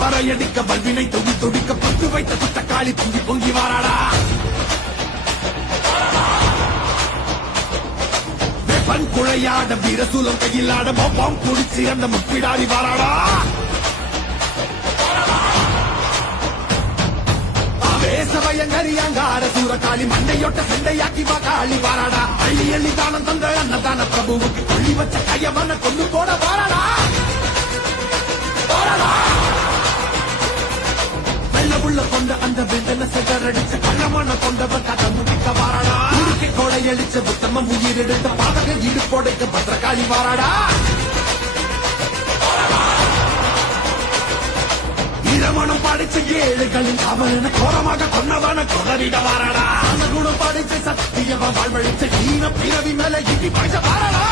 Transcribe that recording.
பறையடிக்க பல்வினை தொகி தொடிக்க பத்து வைத்த குட்டக்காளி பொங்கி பொங்கி வாராடா. வெப்பன் குழையாட வீரசூலம் கையிலாட மொப்பம் குடிச்சு அந்த முப்பிடாரி வாராடா. சபயங்கரியாங்கார சூரகாளி மண்டையொட்ட செண்டையாக்கி வாக்காளி வாராடா. அள்ளி அள்ளி தானம் தந்த அன்னதான பிரபுவுக்கு கொள்ளி வச்ச கையவன கொண்டு போட வாராடா. வெள்ளவுள்ள கொண்ட அந்த வெண்டன செகரடிச்ச கள்ளமான கொண்டவன் கதை முடிக்க வாராடா. உடுக்கை கொடையளிச்ச புத்தம உயிரெடுத்த பாதக இடுப்போடைக்க பத்திரகாளி வாராடா. இரமணம் படிச்ச ஏழைகளின் அவன கோரமாக கொன்னவன கொடரிட வாராடா. அந்த குணம் படிச்ச சத்தியவ வாழ்வழிச்ச ஈன பிறவி மேல இடி பாய்ச்ச வாராடா.